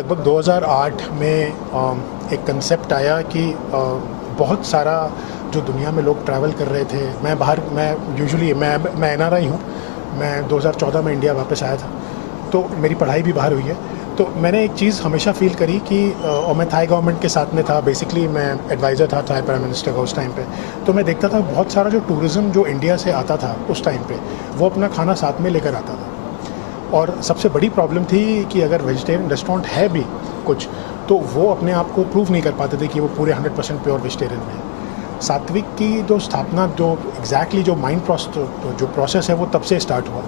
लगभग 2008 में एक कंसेप्ट आया कि बहुत सारा जो दुनिया में लोग ट्रैवल कर रहे थे, मैं यूजुअली मैं एनआरआई हूँ। मैं 2014 में इंडिया वापस आया था, तो मेरी पढ़ाई भी बाहर हुई है। तो मैंने एक चीज़ हमेशा फील करी कि और मैं थाई गवर्नमेंट के साथ में था, बेसिकली मैं एडवाइज़र था थाई प्राइम मिनिस्टर का उस टाइम पे। तो मैं देखता था बहुत सारा जो टूरिज़्म जो इंडिया से आता था उस टाइम पे, वो अपना खाना साथ में लेकर आता था। और सबसे बड़ी प्रॉब्लम थी कि अगर वेजिटेरियन रेस्टोरेंट है भी कुछ, तो वो अपने आप को प्रूव नहीं कर पाते थे कि वो पूरे 100% प्योर वेजिटेरियन है। सात्विक की जो स्थापना, जो एग्जैक्टली जो जो प्रोसेस है, वो तब से स्टार्ट हुआ।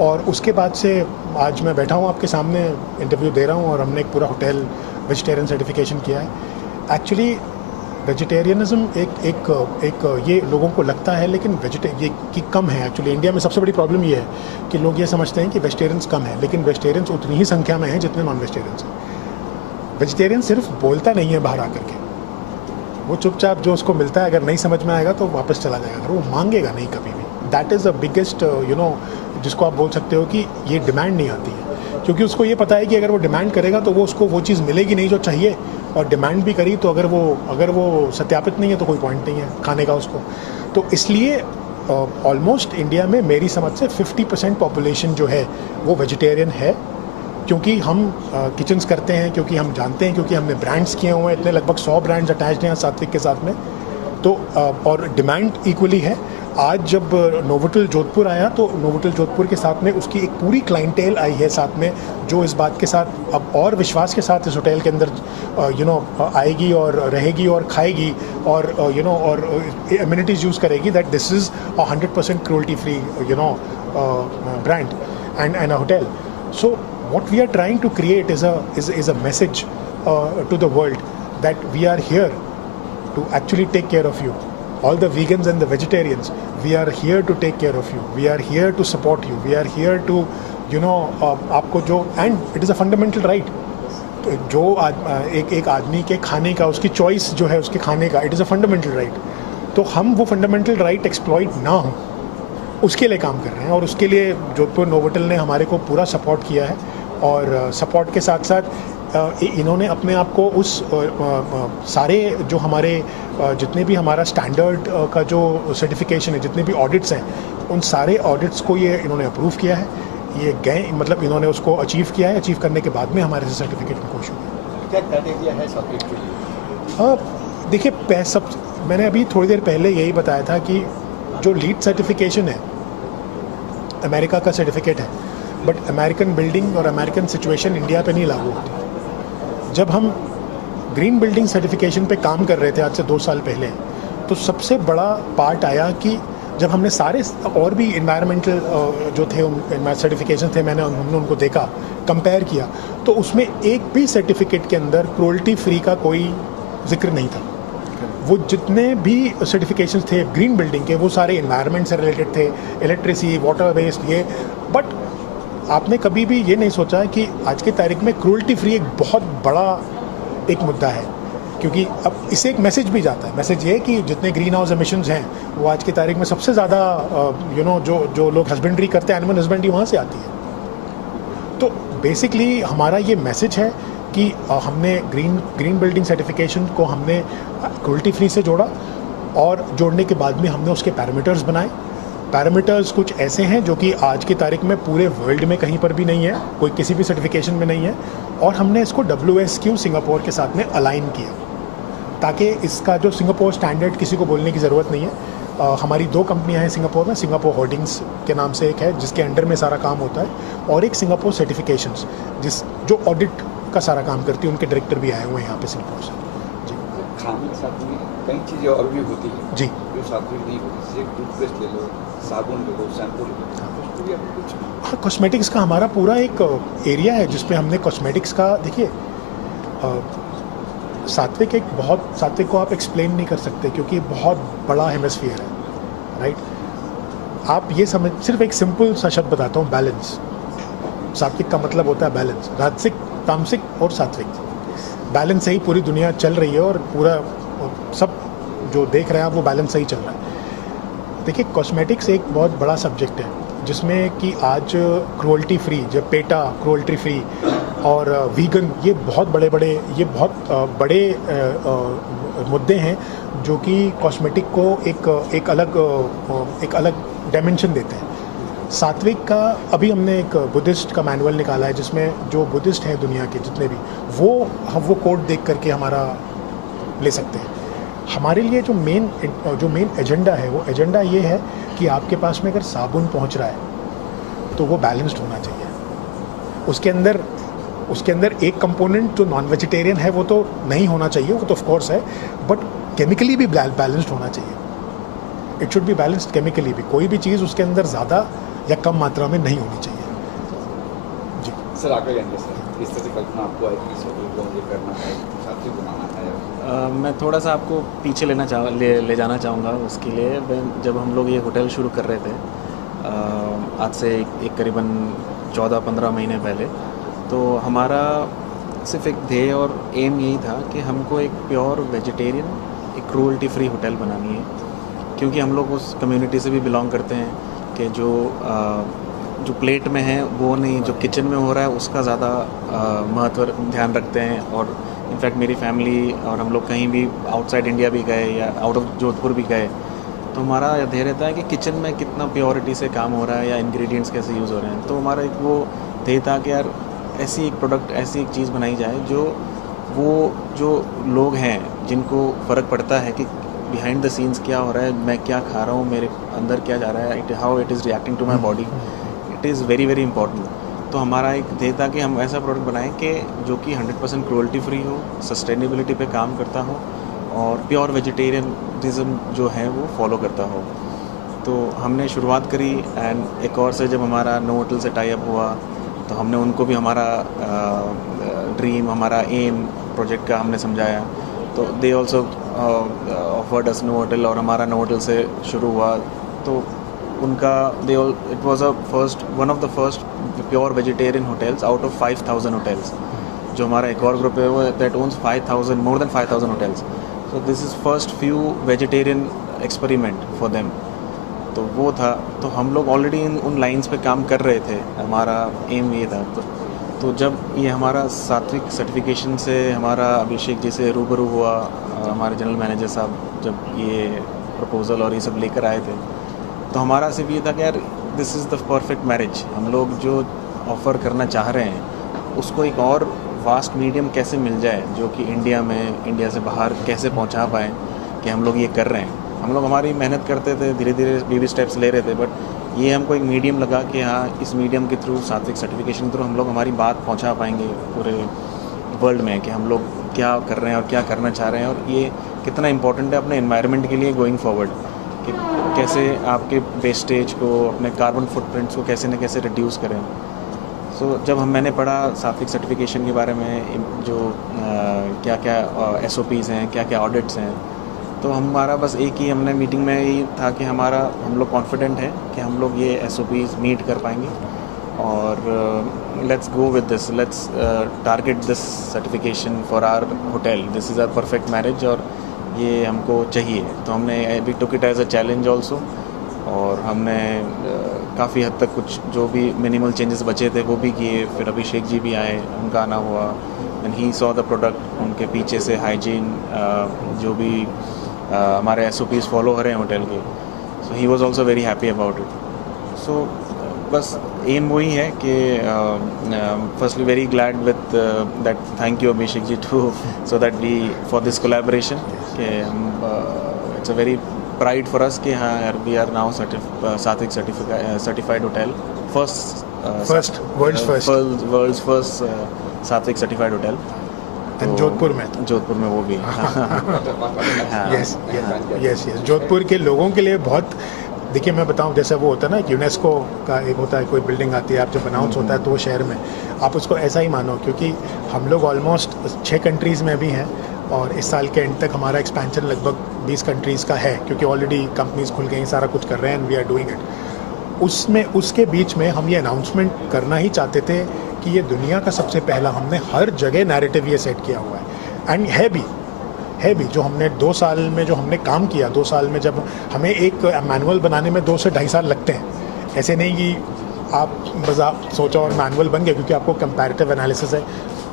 और उसके बाद से आज मैं बैठा हूँ आपके सामने, इंटरव्यू दे रहा हूँ, और हमने एक पूरा होटल वेजिटेरियन सर्टिफिकेशन किया है। एक्चुअली वेजिटेरियनिज्म एक ये लोगों को लगता है, लेकिन ये कि कम है। एक्चुअली इंडिया में सबसे बड़ी प्रॉब्लम ये है कि लोग ये समझते हैं कि वेजिटेरियंस कम है, लेकिन वेजिटेरियंस उतनी ही संख्या में हैं जितने नॉन वेजिटेरियंस हैं। वेजिटेरियन सिर्फ बोलता नहीं है बाहर आकर के, वो चुपचाप जो उसको मिलता है, अगर नहीं समझ में आएगा तो वापस चला जाएगा, वो मांगेगा नहीं कभी भी। दैट इज़ द बिगेस्ट जिसको आप बोल सकते हो कि ये डिमांड नहीं आती है, क्योंकि उसको ये पता है कि अगर वो डिमांड करेगा तो उसको वो चीज़ मिलेगी नहीं जो चाहिए, और डिमांड भी करी तो अगर वो सत्यापित नहीं है तो कोई पॉइंट नहीं है खाने का उसको। तो इसलिए ऑलमोस्ट इंडिया में मेरी समझ से 50% पॉपुलेशन जो है वो वेजिटेरियन है, क्योंकि हम किचन्स करते हैं, क्योंकि हम जानते हैं, क्योंकि हमने ब्रांड्स किए हुए हैं, इतने लगभग 100 ब्रांड्स अटैच्ड हैं सात्विक के साथ में। तो और डिमांड इक्वली है। आज जब नोवोटेल जोधपुर आया, तो नोवोटेल जोधपुर के साथ में उसकी एक पूरी क्लाइंटेल आई है साथ में, जो इस बात के साथ अब और विश्वास के साथ इस होटल के अंदर आएगी और रहेगी और खाएगी, और और एमिनिटीज़ यूज़ करेगी, that this is 100% cruelty free brand and a hotel. So what we are trying to create is a message to the world that we are here to actually take care of you. All the vegans and the vegetarians, we are here to take care of you. We are here to support you. We are here to आपको जो, and it is a fundamental right, जो एक आदमी के खाने का, उसकी choice जो है उसके खाने का, it is a fundamental right. तो हम वो fundamental right exploit ना हो, उसके लिए काम कर रहे हैं, और उसके लिए जोधपुर नोवोटेल ने हमारे को पूरा सपोर्ट किया है। और सपोर्ट के साथ साथ इन्होंने अपने आप को उस सारे जो हमारे जितने भी हमारा स्टैंडर्ड का जो सर्टिफिकेशन है, जितने भी ऑडिट्स हैं, उन सारे ऑडिट्स को ये इन्होंने अप्रूव किया है। ये गए, मतलब इन्होंने उसको अचीव किया है। अचीव करने के बाद में हमारे से सर्टिफिकेट में खुश हुए। क्या क्राइटेरिया है सर्टिफिकेट के लिए? देखिए, मैंने अभी थोड़ी देर पहले यही बताया था कि जो लीड सर्टिफिकेशन है अमेरिका का सर्टिफिकेट है, बट अमेरिकन बिल्डिंग और अमेरिकन सिचुएशन इंडिया पे नहीं लागू होती। जब हम ग्रीन बिल्डिंग सर्टिफिकेशन पे काम कर रहे थे आज से 2 साल पहले, तो सबसे बड़ा पार्ट आया कि जब हमने सारे और भी इन्वायरमेंटल जो थे सर्टिफिकेशन थे, हमने उनको देखा, कंपेयर किया, तो उसमें एक भी सर्टिफिकेट के अंदर क्रूअल्टी फ्री का कोई जिक्र नहीं था। वो जितने भी सर्टिफिकेशंस थे ग्रीन बिल्डिंग के, वो सारे इन्वायरमेंट से रिलेटेड थे, इलेक्ट्रिसिटी, वाटर वेस्ट, ये। बट आपने कभी भी ये नहीं सोचा कि आज की तारीख में क्रूअल्टी फ्री एक बहुत बड़ा एक मुद्दा है, क्योंकि अब इससे एक मैसेज भी जाता है। मैसेज ये है कि जितने ग्रीन हाउस एमिशंस हैं, वो आज की तारीख में सबसे ज़्यादा जो लोग हस्बेंड्री करते हैं, एनिमल हस्बेंड्री, वहाँ से आती है। तो बेसिकली हमारा ये मैसेज है कि हमने ग्रीन बिल्डिंग सर्टिफिकेशन को हमने क्रूअल्टी फ्री से जोड़ा, और जोड़ने के बाद में हमने उसके पैरामीटर्स बनाए। पैरामीटर्स कुछ ऐसे हैं जो कि आज की तारीख में पूरे वर्ल्ड में कहीं पर भी नहीं है, कोई किसी भी सर्टिफिकेशन में नहीं है, और हमने इसको WSQ सिंगापुर के साथ में अलाइन किया, ताकि इसका जो सिंगापुर स्टैंडर्ड, किसी को बोलने की ज़रूरत नहीं है। हमारी 2 कंपनियां हैं सिंगापुर में, सिंगापुर होर्डिंग्स के नाम से एक है जिसके अंडर में सारा काम होता है, और एक सिंगापुर सर्टिफिकेशंस जो ऑडिट का सारा काम करती है, उनके डायरेक्टर भी आए हुए हैं यहाँ पे सिंगापुर से। जी, खाने के साथ में कई चीज़ें और भी होती हैं जी, जो सात्विक नहीं होती, जैसे टूथपेस्ट ले लो, साबुन ले लो, शैम्पू ले लो, उसको भी आपको कुछ? हाँ, कॉस्मेटिक्स का हमारा पूरा एक एरिया है जिसपे हमने कॉस्मेटिक्स का, देखिए सात्विक को आप एक्सप्लेन नहीं कर सकते, क्योंकि बहुत बड़ा हेमिस्फीयर है, राइट। आप ये समझ, सिर्फ एक सिंपल सा शब्द बताता हूँ, बैलेंस। सात्विक का मतलब होता है बैलेंस, राजसिक, तामसिक और सात्विक। बैलेंस से ही पूरी दुनिया चल रही है, और पूरा सब जो देख रहे हैं आप, वो बैलेंस से ही चल रहा है। देखिए, कॉस्मेटिक्स एक बहुत बड़ा सब्जेक्ट है। जिसमें कि आज क्रूअल्टी फ्री, जब पेटा क्रूअल्टी फ्री और वीगन, ये बहुत बड़े मुद्दे हैं जो कि कॉस्मेटिक को एक अलग डायमेंशन देते हैं। सात्विक का अभी हमने एक बुद्धिस्ट का मैनुअल निकाला है जिसमें जो बुद्धिस्ट हैं दुनिया के जितने भी, वो कोड देख करके हमारा ले सकते हैं। हमारे लिए जो मेन एजेंडा है, वो एजेंडा ये है कि आपके पास में अगर साबुन पहुंच रहा है तो वो बैलेंस्ड होना चाहिए। उसके अंदर एक कंपोनेंट जो नॉन वेजिटेरियन है वो तो नहीं होना चाहिए, वो तो ऑफ कोर्स है, बट केमिकली भी बैलेंस्ड होना चाहिए। It should be balanced chemically भी। कोई भी चीज़ उसके अंदर ज़्यादा या कम मात्रा में नहीं होनी चाहिए। जी सर, आगे जाएंगे सर, किस तरह से कल्पना आपको आई कि इस होटल को ये करना है, सात्विक बनाना है? मैं थोड़ा सा आपको पीछे ले जाना चाहूँगा उसके लिए। जब हम लोग ये होटल शुरू कर रहे थे आज से एक करीबन 14-15 महीने पहले, तो हमारा सिर्फ एक ध्येय और एम यही था कि हमको एक प्योर वेजिटेरियन, एक क्रूअल्टी फ्री होटल बनानी है। क्योंकि हम लोग उस कम्युनिटी से भी बिलोंग करते हैं कि जो प्लेट में है वो नहीं, जो किचन में हो रहा है उसका ज़्यादा महत्व ध्यान रखते हैं। और इनफैक्ट मेरी फैमिली और हम लोग कहीं भी आउटसाइड इंडिया भी गए या आउट ऑफ जोधपुर भी गए तो हमारा ध्येय रहता है कि किचन में कितना प्योरिटी से काम हो रहा है या इंग्रेडिएंट्स कैसे यूज़ हो रहे हैं। तो हमारा एक वो ध्येय था कि यार ऐसी एक प्रोडक्ट, ऐसी एक चीज़ बनाई जाए जो लोग हैं जिनको फ़र्क पड़ता है कि बिहाइंड द सीन्स क्या हो रहा है, मैं क्या खा रहा हूँ, मेरे अंदर क्या जा रहा है, how it is reacting to my body, it is very very important. तो हमारा एक ध्येय था कि हम ऐसा प्रोडक्ट बनाएं कि जो कि 100% क्रूअल्टी फ्री हो, सस्टेनेबिलिटी पे काम करता हो और प्योर वेजिटेरियनिज्म जो है वो फॉलो करता हो। तो हमने शुरुआत करी एंड एक और से जब हमारा नो होटल से टाई अप हुआ तो हमने उनको भी हमारा ड्रीम, हमारा एम प्रोजेक्ट का हमने समझाया। तो they also offered us Novotel और हमारा नो होटल से शुरू हुआ। तो उनका it was one of the first pure vegetarian hotels out of 5000 hotels. जो हमारा एक और ग्रुप है वो that owns more than 5000 hotels. So this is first few vegetarian experiment for them. तो वो था, तो हम लोग ऑलरेडी उन लाइंस पे काम कर रहे थे, हमारा एम ये था। तो जब ये हमारा सात्विक सर्टिफिकेशन से हमारा अभिषेक जी से रूबरू हुआ, हमारे जनरल मैनेजर साहब जब ये प्रपोज़ल और ये सब लेकर आए थे, तो हमारा सिर्फ ये था कि यार this is the perfect marriage. हम लोग जो ऑफ़र करना चाह रहे हैं उसको एक और वास्ट मीडियम कैसे मिल जाए जो कि इंडिया से बाहर कैसे पहुंचा पाएँ कि हम लोग ये कर रहे हैं। हम लोग हमारी मेहनत करते थे, धीरे धीरे बेबी स्टेप्स ले रहे थे, बट ये हमको एक मीडियम लगा कि हाँ, इस मीडियम के थ्रू, सात्विक सर्टिफिकेशन के थ्रू हम लोग हमारी बात पहुंचा पाएंगे पूरे वर्ल्ड में कि हम लोग क्या कर रहे हैं और क्या करना चाह रहे हैं और ये कितना इम्पोर्टेंट है अपने एनवायरनमेंट के लिए गोइंग फॉरवर्ड, कि कैसे आपके वेस्टेज को, अपने कार्बन फुटप्रिंट्स को कैसे न कैसे रिड्यूस करें। सो जब मैंने पढ़ा सात्विक सर्टिफिकेशन के बारे में, जो क्या क्या SOPs हैं, क्या क्या ऑडिट्स हैं, तो हमारा बस एक ही हमने मीटिंग में ही था कि हम लोग कॉन्फिडेंट हैं कि हम लोग ये SOPs मीट कर पाएंगे और let's go with this, let's target this certification for our hotel, this is our perfect marriage और ये हमको चाहिए। तो हमने we took it as a challenge also और हमने काफ़ी हद तक कुछ जो भी मिनिमल चेंजेस बचे थे वो भी किए। फिर अभिषेक जी भी आए, उनका आना हुआ and he saw the product. उनके पीछे से हाइजीन, जो भी हमारे SOPs फॉलो हो रहे हैं होटल के, so he was also very happy about it. So बस एम वही है कि firstly very glad with that, thank you Abhishek ji too so that we for this collaboration कि it's a very pride for us कि हाँ यार, we are now Sattvik certified hotel, world's first Sattvik certified hotel Jodhpur में वो भी। यस जोधपुर के लोगों के लिए बहुत, देखिए मैं बताऊं, जैसे वो होता है ना, यूनेस्को का एक होता है, कोई बिल्डिंग आती है, आप जब अनाउंस होता है तो शहर में, आप उसको ऐसा ही मानो, क्योंकि हम लोग ऑलमोस्ट 6 कंट्रीज़ में भी हैं और इस साल के एंड तक हमारा एक्सपेंशन लगभग 20 कंट्रीज़ का है, क्योंकि ऑलरेडी कंपनीज खुल गई, सारा कुछ कर रहे हैं and we are doing it. उसके बीच में हम ये अनाउंसमेंट करना ही चाहते थे कि ये दुनिया का सबसे पहला, हमने हर जगह नैरेटिव ये सेट किया हुआ है एंड है भी जो हमने 2 साल में जो हमने काम किया, 2 साल में जब हमें एक मैनुअल बनाने में 2 से 2.5 साल लगते हैं, ऐसे नहीं कि आप बस आप सोचो और मैनुअल बन गया, क्योंकि आपको कंपैरेटिव एनालिसिस है,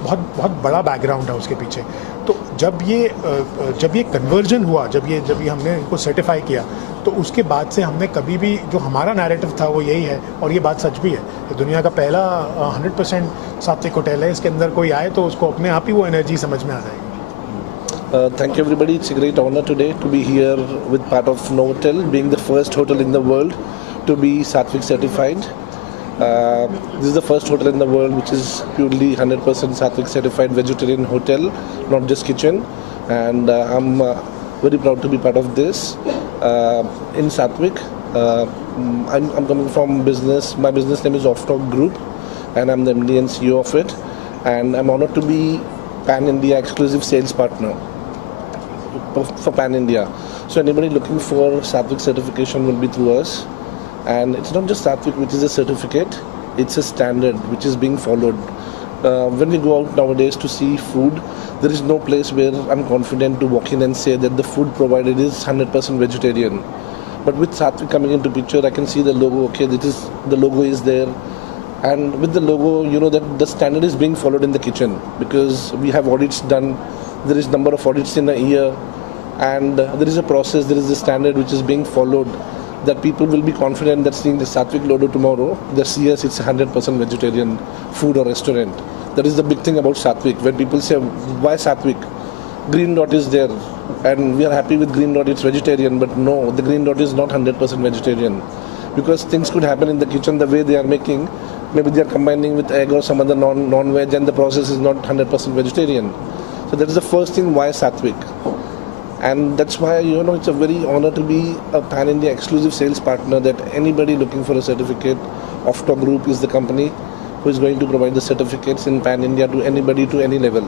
बहुत बहुत बड़ा बैकग्राउंड है उसके पीछे। तो जब ये कन्वर्जन हुआ, जब ये हमने इनको सर्टिफाई किया, तो उसके बाद से हमने कभी भी, जो हमारा नैरेटिव था वो यही है, और ये बात सच भी है, ये दुनिया का पहला 100% सात्विक होटल है। इसके अंदर कोई आए तो उसको अपने आप ही वो एनर्जी समझ में आ जाएगी। Thank you everybody. It's a great honor today to be here with part of Novotel, being the first hotel in the world to be Sattvic certified. This is the first hotel in the world which is purely 100% Sattvic certified vegetarian hotel, not just kitchen. And I'm very proud to be part of this in Sattvic. I'm coming from business. My business name is Offtalk Group, and I'm the MD and CEO of it. And I'm honored to be Pan India exclusive sales partner for Pan India. So anybody looking for Sattvic certification will be through us. And it's not just Sattvic which is a certificate, it's a standard which is being followed. When we go out nowadays to see food, there is no place where I'm confident to walk in and say that the food provided is 100% vegetarian. But with Sattvic coming into picture, I can see the logo, okay, the logo is there. And with the logo, you know that the standard is being followed in the kitchen, because we have audits done. There is number of audits in a year, and there is a process, there is a standard which is being followed, that people will be confident that seeing the Sattvic logo tomorrow, they see us, it's 100% vegetarian food or restaurant. That is the big thing about Sattvic. When people say, why Sattvic? Green dot is there, and we are happy with green dot, it's vegetarian, but no, the green dot is not 100% vegetarian. Because things could happen in the kitchen the way they are making. Maybe they are combining with egg or some other non-veg, and the process is not 100% vegetarian. So that is the first thing why Sattvic. And that's why, you know, it's a very honor to be a Pan-India exclusive sales partner, that anybody looking for a certificate, Offtalk Group is the company who is going to provide the certificates in Pan-India to anybody to any level.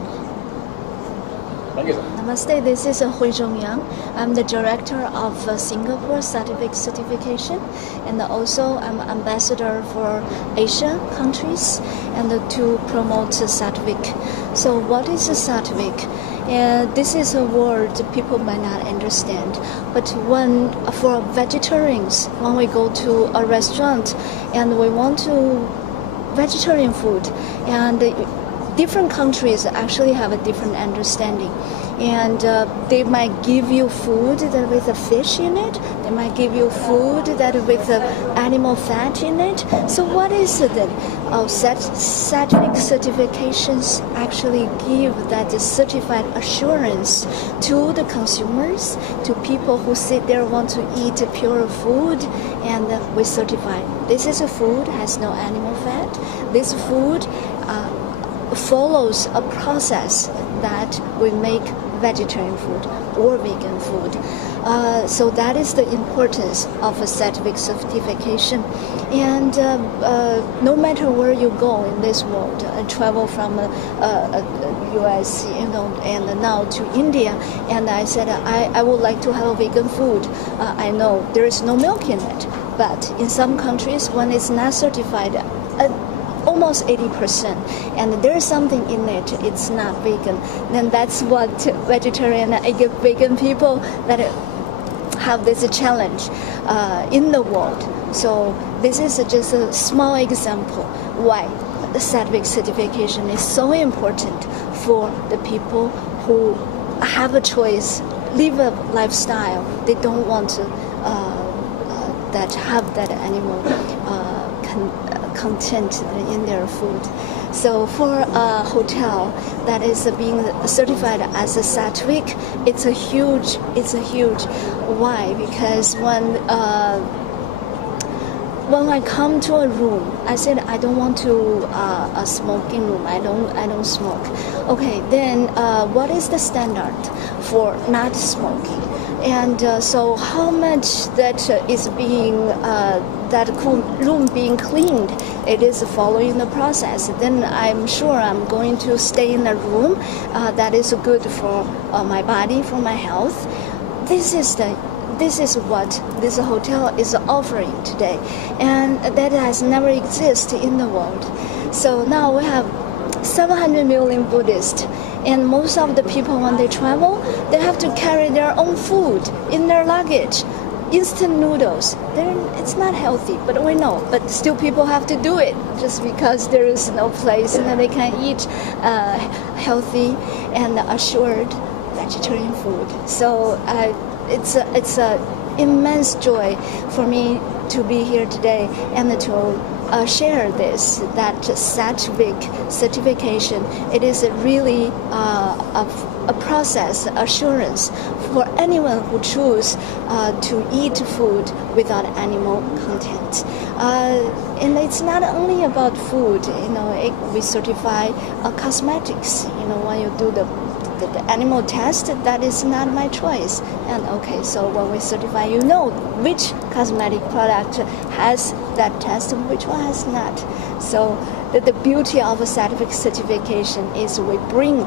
Thank you, sir. Namaste, this is Hui Zhongyang. I'm the director of Singapore Sattvic Certification, and also I'm ambassador for Asia countries and to promote Sattvic. So what is Sattvic? This is a word people might not understand, but for vegetarians, when we go to a restaurant and we want to vegetarian food, and different countries actually have a different understanding. And they might give you food that with a fish in it. They might give you food that with animal fat in it. So what is it then? Sattvic certifications actually give that certified assurance to the consumers, to people who sit there want to eat pure food, and we certify this is a food has no animal fat. This food follows a process that we make vegetarian food or vegan food. So that is the importance of a Sattvic certification. And no matter where you go in this world, I travel from US, and now to India, and I said I would like to have a vegan food. I know there is no milk in it, but in some countries when it's not certified, almost 80%, and there's something in it, it's not vegan, then that's what vegetarian and vegan people that have this challenge in the world. So this is just a small example why the Sattvic certification is so important for the people who have a choice, live a lifestyle. They don't want to have that animal content in their food. So for a hotel that is being certified as a Sattvic, it's a huge. Why? Because when I come to a room, I said I don't want to a smoking room. I don't smoke. Okay, then what is the standard for not smoking? And so how much that is being that room being cleaned, it is following the process. Then I'm sure I'm going to stay in a room that is good for my body, for my health. This is what this hotel is offering today, and that has never existed in the world. So now we have 700 million Buddhists, and most of the people when they travel, they have to carry their own food in their luggage. instant noodles. It's not healthy, but we know. But still, people have to do it just because there is no place and they can eat healthy and assured vegetarian food. So it's a immense joy for me to be here today and to share this, that Satvik certification. It is really a process, assurance for anyone who choose to eat food without animal content. And it's not only about food, we certify cosmetics. When you do the animal test, that is not my choice. And so when we certify, which cosmetic product has that test and which one has not. So the beauty of a Satvik certification is we bring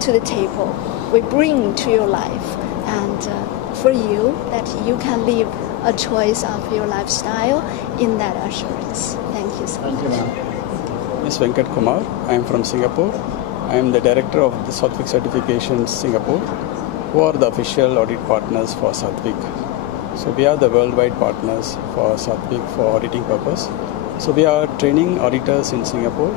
to the table, we bring to your life, and for you, that you can live a choice of your lifestyle in that assurance. Thank you so much. Thank you, ma'am. Ms. Venkat Kumar, I am from Singapore. I am the director of the Satvik Certification Singapore, who are the official audit partners for Satvik. So we are the worldwide partners for Satvik for auditing purpose. So we are training auditors in Singapore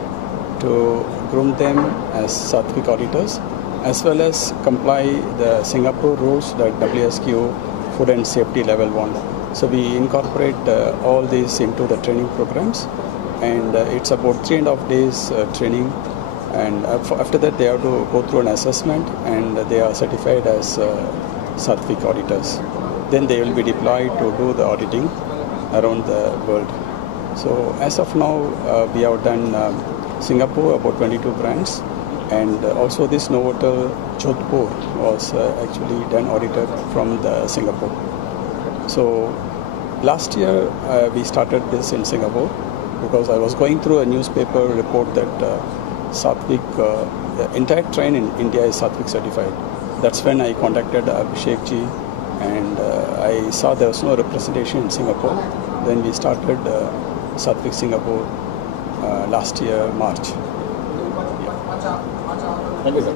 to groom them as Satvik auditors, as well as comply the Singapore rules that WSQ Food and Safety Level 1. So we incorporate all these into the training programs, and it's about 3.5 days training. And after that, they have to go through an assessment, and they are certified as Satvik auditors. Then they will be deployed to do the auditing around the world. So as of now, we have done Singapore, about 22 brands, and also this Novotel Jodhpur was actually done audited from the Singapore. So last year, we started this in Singapore because I was going through a newspaper report that Satvik, the entire train in India is Satvik certified. That's when I contacted Abhishek ji, and I saw there was no representation in Singapore. Then we started Satvik Singapore last year, March. Thank you, sir.